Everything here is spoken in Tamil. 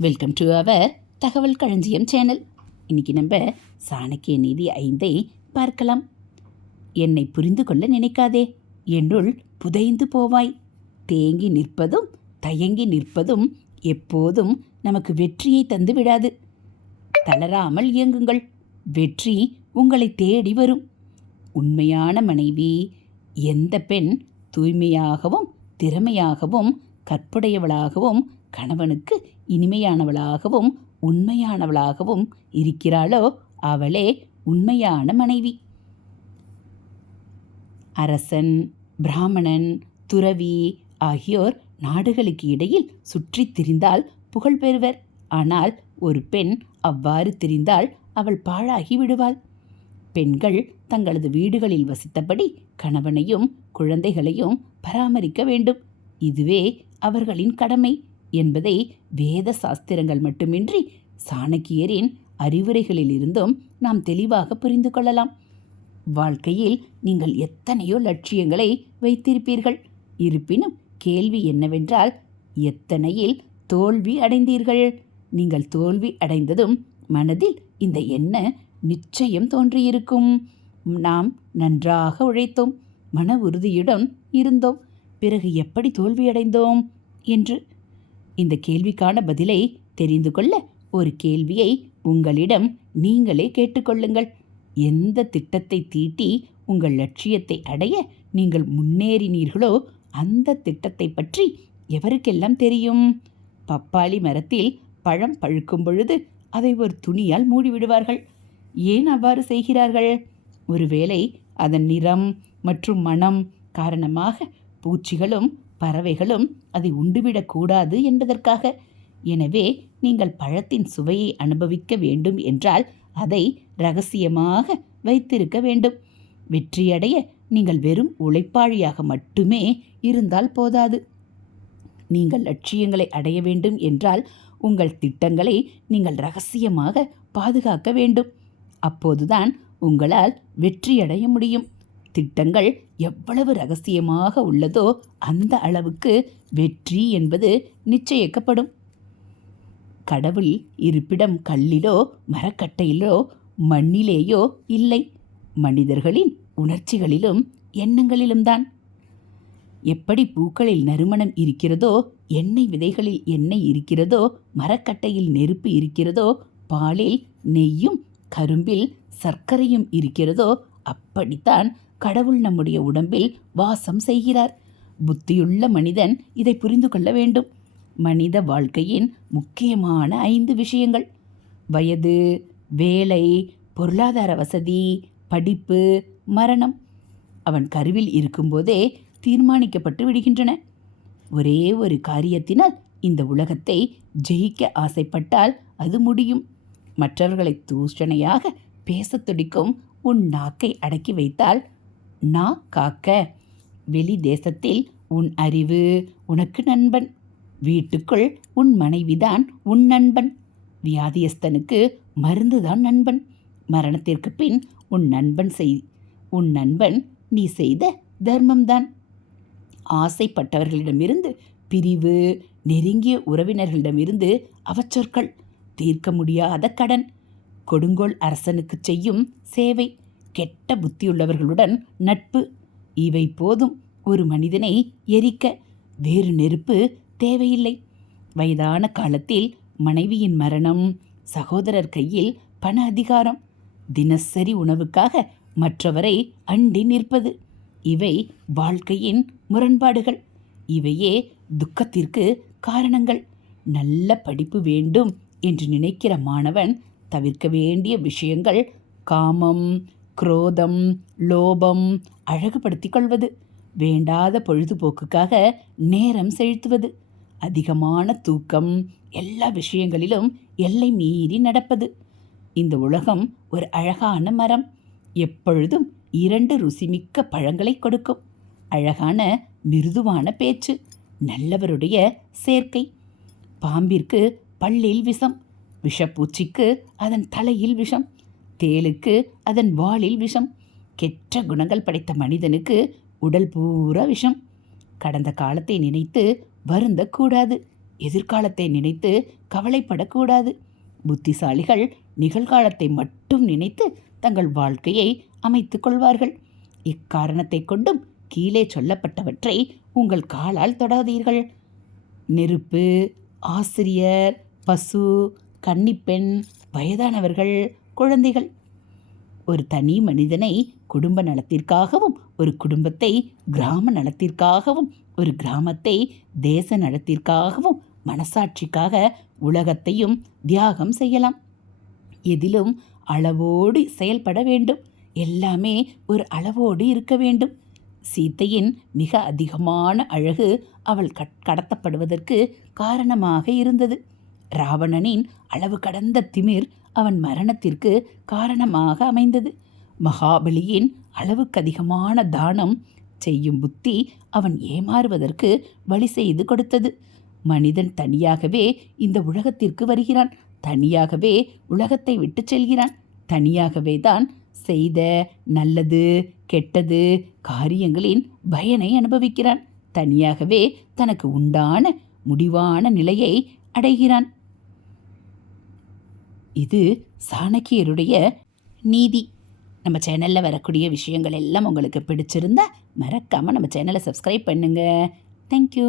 வெல்கம் டு அவர் தகவல் களஞ்சியம் சேனல் இன்னைக்கு நம்ம சாணக்கிய நீதி ஐந்தை பார்க்கலாம். என்னை புரிந்து கொள்ள நினைக்காதே. என்னுள் புதைந்து போவாய். தேங்கி நிற்பதும் தயங்கி நிற்பதும் எப்போதும் நமக்கு வெற்றியை தந்து விடாது. தளராமல் இயங்குங்கள். வெற்றி உங்களை தேடி வரும். உண்மையான மனைவி எந்த பெண் தூய்மையாகவும் திறமையாகவும் கற்புடையவளாகவும் கணவனுக்கு இனிமையானவளாகவும் உண்மையானவளாகவும் இருக்கிறாளோ அவளே உண்மையான மனைவி. அரசன் பிராமணன் துறவி ஆகியோர் நாடுகளுக்கு இடையில் சுற்றித் திரிந்தால் புகழ் பெறுவர். ஆனால் ஒரு பெண் அவ்வாறு திரிந்தால் அவள் பாழாகி விடுவாள். பெண்கள் தங்களது வீடுகளில் வசித்தபடி கணவனையும் குழந்தைகளையும் பராமரிக்க வேண்டும். இதுவே அவர்களின் கடமை என்பதை வேத சாஸ்திரங்கள் மட்டுமின்றி சாணக்கியரின் அறிவுரைகளிலிருந்தும் நாம் தெளிவாக புரிந்து கொள்ளலாம். வாழ்க்கையில் நீங்கள் எத்தனையோ லட்சியங்களை வைத்திருப்பீர்கள். இருப்பினும் கேள்வி என்னவென்றால் எத்தனையில் தோல்வி அடைந்தீர்கள்? நீங்கள் தோல்வி அடைந்ததும் மனதில் இந்த எண்ண நிச்சயம் தோன்றியிருக்கும். நாம் நன்றாக உழைத்தோம் மன உறுதியுடன் இருந்தோம். பிறகு எப்படி தோல்வியடைந்தோம்? என்று இந்த கேள்விக்கான பதிலை தெரிந்து கொள்ள ஒரு கேள்வியை உங்களிடம் நீங்களே கேட்டுக்கொள்ளுங்கள். எந்த திட்டத்தை தீட்டி உங்கள் லட்சியத்தை அடைய நீங்கள் முன்னேறினீர்களோ அந்த திட்டத்தை பற்றி எவருக்கெல்லாம் தெரியும்? பப்பாளி மரத்தில் பழம் பழுக்கும் பொழுது அதை ஒரு துணியால் மூடிவிடுவார்கள். ஏன் அவ்வாறு செய்கிறார்கள்? ஒருவேளை அதன் நிறம் மற்றும் மனம் காரணமாக பூச்சிகளும் பறவைகளும் அதை உண்டுவிடக்கூடாது என்பதற்காக. எனவே நீங்கள் பழத்தின் சுவையை அனுபவிக்க வேண்டும் என்றால் அதை ரகசியமாக வைத்திருக்க வேண்டும். வெற்றியடைய நீங்கள் வெறும் உழைப்பாளியாக மட்டுமே இருந்தால் போதாது. நீங்கள் லட்சியங்களை அடைய வேண்டும் என்றால் உங்கள் திட்டங்களை நீங்கள் ரகசியமாக பாதுகாக்க வேண்டும். அப்போதுதான் உங்களால் வெற்றியடைய முடியும். திட்டங்கள் எவ்வளவு ரகசியமாக உள்ளதோ அந்த அளவுக்கு வெற்றி என்பது நிச்சயிக்கப்படும். கடவுள் இருப்பிடம் கல்லிலோ மரக்கட்டையிலோ மண்ணிலேயோ இல்லை. மனிதர்களின் உணர்ச்சிகளிலும் எண்ணங்களிலும் தான் எப்படி பூக்களில் நறுமணம் இருக்கிறதோ எண்ணெய் விதைகளில் எண்ணெய் இருக்கிறதோ மரக்கட்டையில் நெருப்பு இருக்கிறதோ பாலில் நெய்யும் கரும்பில் சர்க்கரையும் இருக்கிறதோ அப்படித்தான் கடவுள் நம்முடைய உடம்பில் வாசம் செய்கிறார். புத்தியுள்ள மனிதன் இதை புரிந்து கொள்ள வேண்டும். மனித வாழ்க்கையின் முக்கியமான ஐந்து விஷயங்கள். வயது வேலை பொருளாதார வசதி படிப்பு மரணம். அவன் கருவில் இருக்கும்போதே தீர்மானிக்கப்பட்டு விடுகின்றன. ஒரே ஒரு காரியத்தினால் இந்த உலகத்தை ஜெயிக்க ஆசைப்பட்டால் அது முடியும். மற்றவர்களை தூஷணையாக பேசத் துடிக்கும் உன் நாக்கை அடக்கி வைத்தால் நா காக்க. வெளி தேசத்தில் உன் அறிவு உனக்கு நண்பன். வீட்டுக்குள் உன் மனைவிதான் உன் நண்பன். வியாதியஸ்தனுக்கு மருந்துதான் நண்பன். மரணத்திற்கு பின் உன் நண்பன் செய் உன் நண்பன் நீ செய்த தர்மம்தான். ஆசைப்பட்டவர்களிடமிருந்து பிரிவு நெருங்கிய உறவினர்களிடமிருந்து அவச்சொற்கள் தீர்க்க முடியாத கடன். கொடுங்கோல் அரசனுக்கு செய்யும் சேவை. கெட்ட புத்தியுள்ளவர்களுடன் நட்பு. இவை போதும். ஒரு மனிதனை எரிக்க வேறு நெருப்பு தேவையில்லை. வயதான காலத்தில் மனைவியின் மரணம் சகோதரர் கையில் பண அதிகாரம் தினசரி உணவுக்காக மற்றவரை அண்டி நிற்பது. இவை வாழ்க்கையின் முரண்பாடுகள். இவையே துக்கத்திற்கு காரணங்கள். நல்ல படிப்பு வேண்டும் என்று நினைக்கிற மாணவன் தவிர்க்க வேண்டிய விஷயங்கள் காமம் குரோதம் லோபம் அழகுபடுத்திக் கொள்வது. வேண்டாத பொழுதுபோக்குக்காக நேரம் செலுத்துவது. அதிகமான தூக்கம் எல்லா விஷயங்களிலும் எல்லை மீறி நடப்பது. இந்த உலகம் ஒரு அழகான மரம். எப்பொழுதும் இரண்டு ருசிமிக்க பழங்களை கொடுக்கும். அழகான மிருதுவான பேச்சு நல்லவருடைய சேர்க்கை. பாம்பிற்கு பல்லில் விஷம் விஷப்பூச்சிக்கு அதன் தலையில் விஷம். தேளுக்கு அதன் வாளில் விஷம். கெட்ட குணங்கள் படைத்த மனிதனுக்கு உடல் பூரா விஷம். கடந்த காலத்தை நினைத்து வருந்தக்கூடாது. எதிர்காலத்தை நினைத்து கவலைப்படக்கூடாது. புத்திசாலிகள் நிகழ்காலத்தை மட்டும் நினைத்து தங்கள் வாழ்க்கையை அமைத்துக் கொள்வார்கள். இக்காரணத்தை கொண்டும் கீழே சொல்லப்பட்டவற்றை உங்கள் காலால் தொடாதீர்கள். நெருப்பு ஆசிரியர் பசு கன்னிப்பெண் வயதானவர்கள் குழந்தைகள். ஒரு தனி மனிதனை குடும்ப நலத்திற்காகவும் ஒரு குடும்பத்தை கிராம நலத்திற்காகவும் ஒரு கிராமத்தை தேச நலத்திற்காகவும் மனசாட்சிக்காக உலகத்தையும் தியாகம் செய்யலாம். எதிலும் அளவோடு செயல்பட வேண்டும். எல்லாமே ஒரு அளவோடு இருக்க வேண்டும். சீத்தையின் மிக அதிகமான அழகு அவள் கட் கடத்தப்படுவதற்கு காரணமாக இருந்தது. ராவணனின் அளவு கடந்த திமிர் அவன் மரணத்திற்கு காரணமாக அமைந்தது. மகாபலியின் அளவுக்கு அதிகமான தானம் செய்யும் புத்தி அவன் ஏமாறுவதற்கு வழி செய்து கொடுத்தது. மனிதன் தனியாகவே இந்த உலகத்திற்கு வருகிறான். தனியாகவே உலகத்தை விட்டு செல்கிறான். தனியாகவே தான் செய்த நல்லது கெட்டது காரியங்களின் பயனை அனுபவிக்கிறான். தனியாகவே தனக்கு உண்டான முடிவான நிலையை அடைகிறான். இது சாணக்கியருடைய நீதி. நம்ம சேனலில் வரக்கூடிய விஷயங்கள் எல்லாம் உங்களுக்கு பிடிச்சிருந்தா மறக்காமல் நம்ம சேனலை சப்ஸ்கிரைப் பண்ணுங்கள் தேங்க்யூ